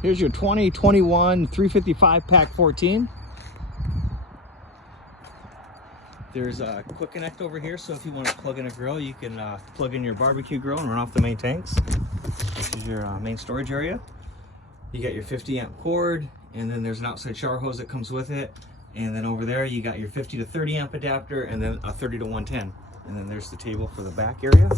Here's your 2021 355Pack14. There's a quick connect over here, so if you want to plug in a grill, you can plug in your barbecue grill and run off the main tanks. This is your main storage area. You got your 50 amp cord, and then there's an outside shower hose that comes with it. And then over there, you got your 50 to 30 amp adapter, and then a 30 to 110. And then there's the table for the back area.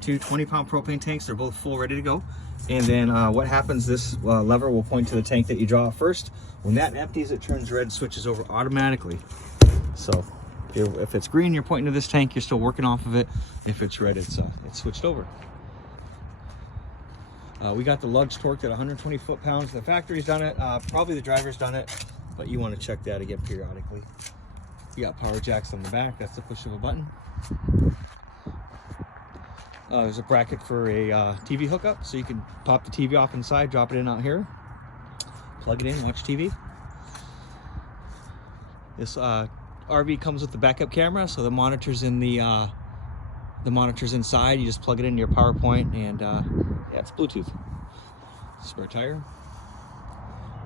Two 20-pound propane tanks, they're both full, ready to go. And then what happens, this lever will point to the tank that you draw first. When that empties, it turns red, switches over automatically. So if it's green, you're pointing to this tank, you're still working off of it. If it's red, it's switched over. We got the lugs torqued at 120 foot-pounds. The factory's done it, probably the driver's done it, but you want to check that again periodically. You got power jacks on the back, that's the push of a button. There's a bracket for a TV hookup, so you can pop the TV off inside, drop it in out here, plug it in, watch TV. This RV comes with the backup camera, so the monitor's in the monitor's inside. You just plug it into your PowerPoint, and yeah, it's Bluetooth. Spare tire.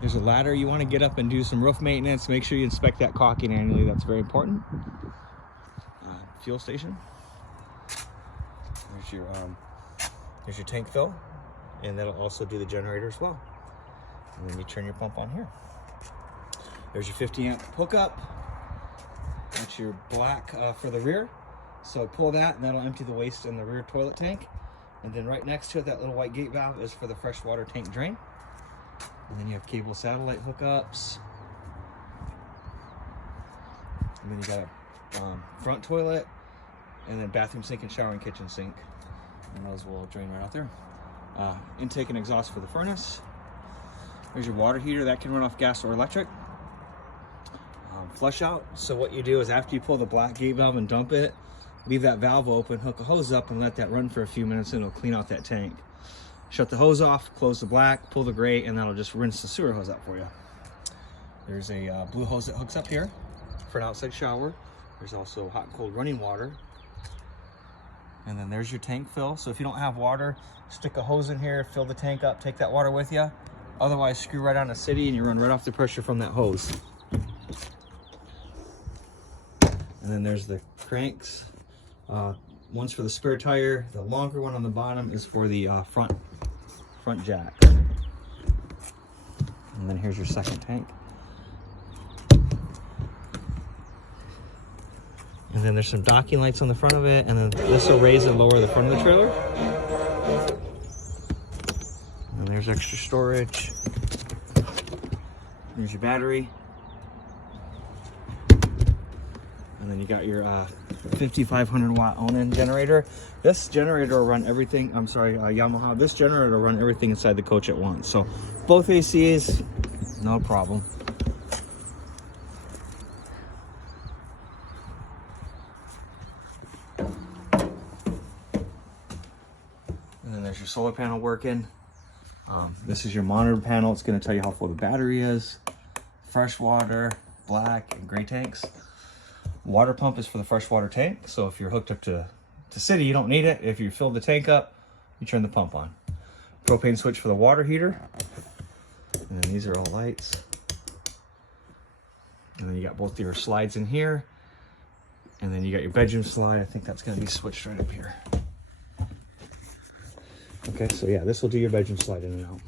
There's a ladder. You want to get up and do some roof maintenance. Make sure you inspect that caulking annually. That's very important. Fuel station. There's your tank fill, and that'll also do the generator as well. And then you turn your pump on here. There's your 50 amp hookup. That's your black for the rear. So pull that, and that'll empty the waste in the rear toilet tank. And then right next to it, that little white gate valve is for the freshwater tank drain. And then you have cable satellite hookups. And then you got a front toilet, and then bathroom sink and shower and kitchen sink. And those will drain right out there. Intake and exhaust for the furnace. There's your water heater. That can run off gas or electric. Flush out. So what you do is after you pull the black gate valve and dump it, leave that valve open, hook a hose up, and let that run for a few minutes, and it'll clean out that tank. Shut the hose off, close the black, pull the gray, and that'll just rinse the sewer hose out for you. There's a blue hose that hooks up here for an outside shower. There's also hot and cold running water. And then there's your tank fill. So if you don't have water, stick a hose in here, fill the tank up, take that water with you. Otherwise, screw right on the city and you run right off the pressure from that hose. And then there's the cranks. One's for the spare tire. The longer one on the bottom is for the front jack. And then here's your second tank. And then there's some docking lights on the front of it, and then this will raise and lower the front of the trailer. And there's extra storage. There's your battery. And then you got your 5,500 watt Onan generator. This generator will run everything, Yamaha, this generator will run everything inside the coach at once. So both ACs, no problem. And then there's your solar panel working. This is your monitor panel. It's going to tell you how full the battery is. Freshwater, black, and gray tanks. Water pump is for the freshwater tank. So if you're hooked up to city, you don't need it. If you fill the tank up, you turn the pump on. Propane switch for the water heater. And then these are all lights. And then you got both your slides in here. And then you got your bedroom slide. I think that's going to be switched right up here. Okay, so yeah, this will do your bedroom slide in and out.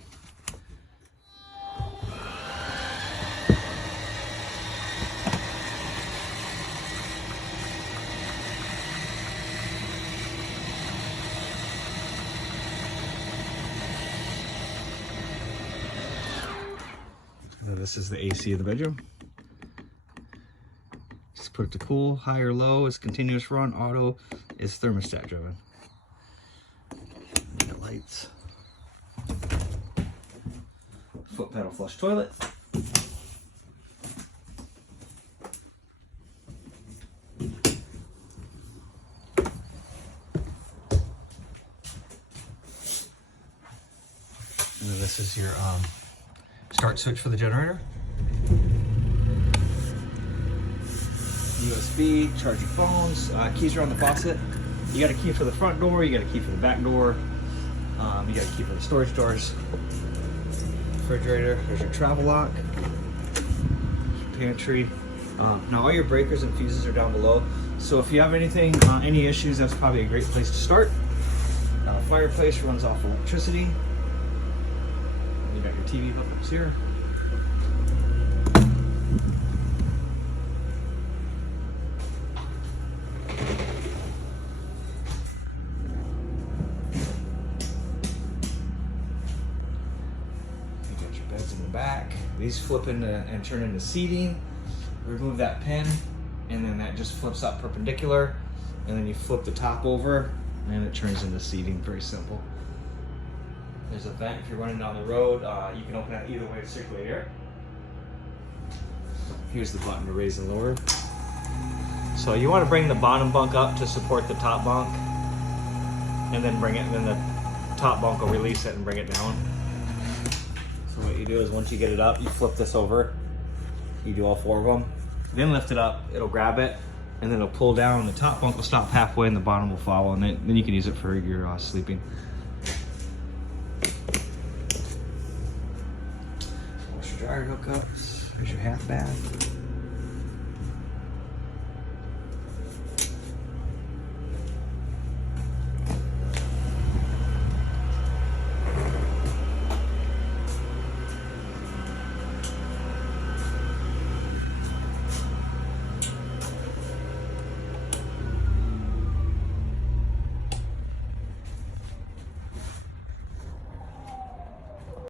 And this is the AC of the bedroom. Just put it to cool, high or low is continuous run, auto is thermostat driven. Lights. Foot pedal flush toilet. And then this is your start switch for the generator. USB, charge your phones, keys are on the faucet. You got a key for the front door, you got a key for the back door. You got a key for the storage doors, refrigerator. There's your travel lock, pantry. Now all your breakers and fuses are down below. So if you have anything, any issues, that's probably a great place to start. Fireplace runs off electricity. You got your TV hookups here. You got your beds in the back. These flip into and turn into seating. Remove that pin, and then that just flips up perpendicular, and then you flip the top over, and it turns into seating. Very simple. There's a vent if you're running down the road. You can open that either way to circulate air. Here's the button to raise and lower. So you want to bring the bottom bunk up to support the top bunk, and then bring it, and then the top bunk will release it and bring it down. So what you do is once you get it up, you flip this over. You do all 4 of them. Then lift it up, it'll grab it, and then it'll pull down. The top bunk will stop halfway and the bottom will follow, and then you can use it for your sleeping. Washer dryer hookups. Here's your half bath.